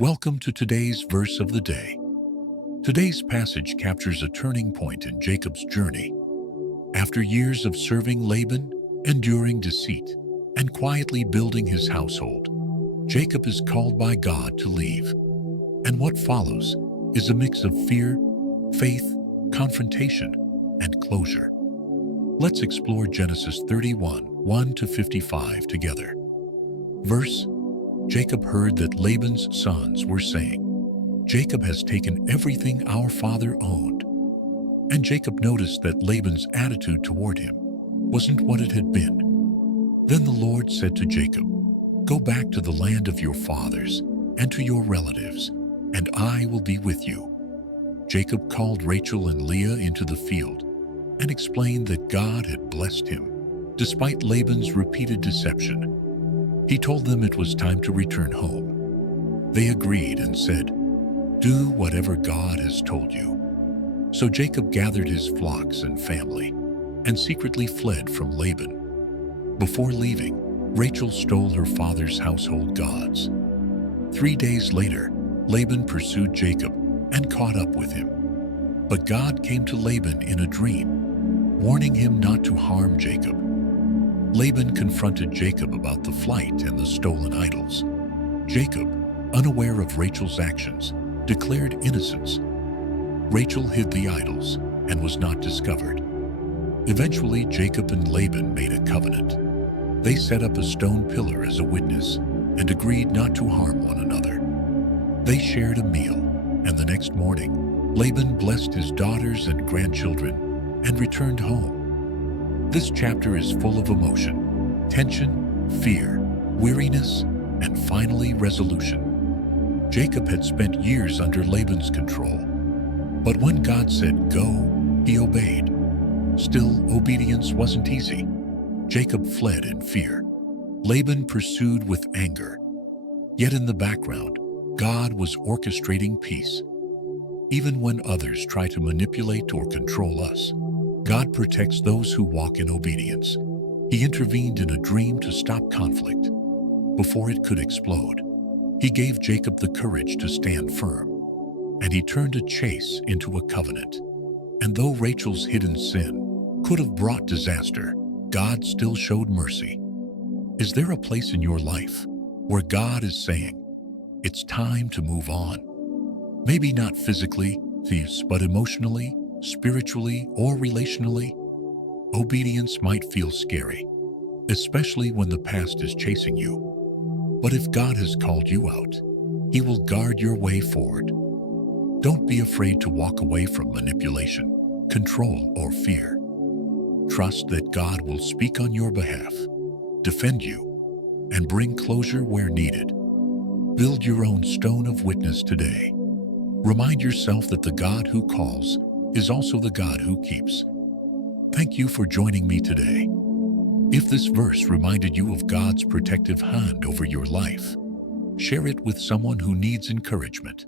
Welcome to today's verse of the day. Today's passage captures a turning point in Jacob's journey. After years of serving Laban, enduring deceit, and quietly building his household, Jacob is called by God to leave. And what follows is a mix of fear, faith, confrontation, and closure. Let's explore Genesis 31, 1-55 together. Verse: Jacob heard that Laban's sons were saying, "Jacob has taken everything our father owned." And Jacob noticed that Laban's attitude toward him wasn't what it had been. Then the Lord said to Jacob, "Go back to the land of your fathers and to your relatives, and I will be with you." Jacob called Rachel and Leah into the field and explained that God had blessed him, despite Laban's repeated deception. He told them it was time to return home. They agreed and said, "Do whatever God has told you." So Jacob gathered his flocks and family and secretly fled from Laban. Before leaving, Rachel stole her father's household gods. 3 days later, Laban pursued Jacob and caught up with him. But God came to Laban in a dream, warning him not to harm Jacob. Laban confronted Jacob about the flight and the stolen idols. Jacob, unaware of Rachel's actions, declared innocence. Rachel hid the idols and was not discovered. Eventually, Jacob and Laban made a covenant. They set up a stone pillar as a witness and agreed not to harm one another. They shared a meal, and the next morning, Laban blessed his daughters and grandchildren and returned home. This chapter is full of emotion, tension, fear, weariness, and finally resolution. Jacob had spent years under Laban's control, but when God said go, he obeyed. Still, obedience wasn't easy. Jacob fled in fear. Laban pursued with anger. Yet in the background, God was orchestrating peace. Even when others try to manipulate or control us, God protects those who walk in obedience. He intervened in a dream to stop conflict before it could explode. He gave Jacob the courage to stand firm, and he turned a chase into a covenant. And though Rachel's hidden sin could have brought disaster, God still showed mercy. Is there a place in your life where God is saying, "It's time to move on"? Maybe not physically, but emotionally, spiritually, or relationally? Obedience might feel scary, especially when the past is chasing you. But if God has called you out, He will guard your way forward. Don't be afraid to walk away from manipulation, control, or fear. Trust that God will speak on your behalf, defend you, and bring closure where needed. Build your own stone of witness today. Remind yourself that the God who calls is also the God who keeps. Thank you for joining me today. If this verse reminded you of God's protective hand over your life, share it with someone who needs encouragement.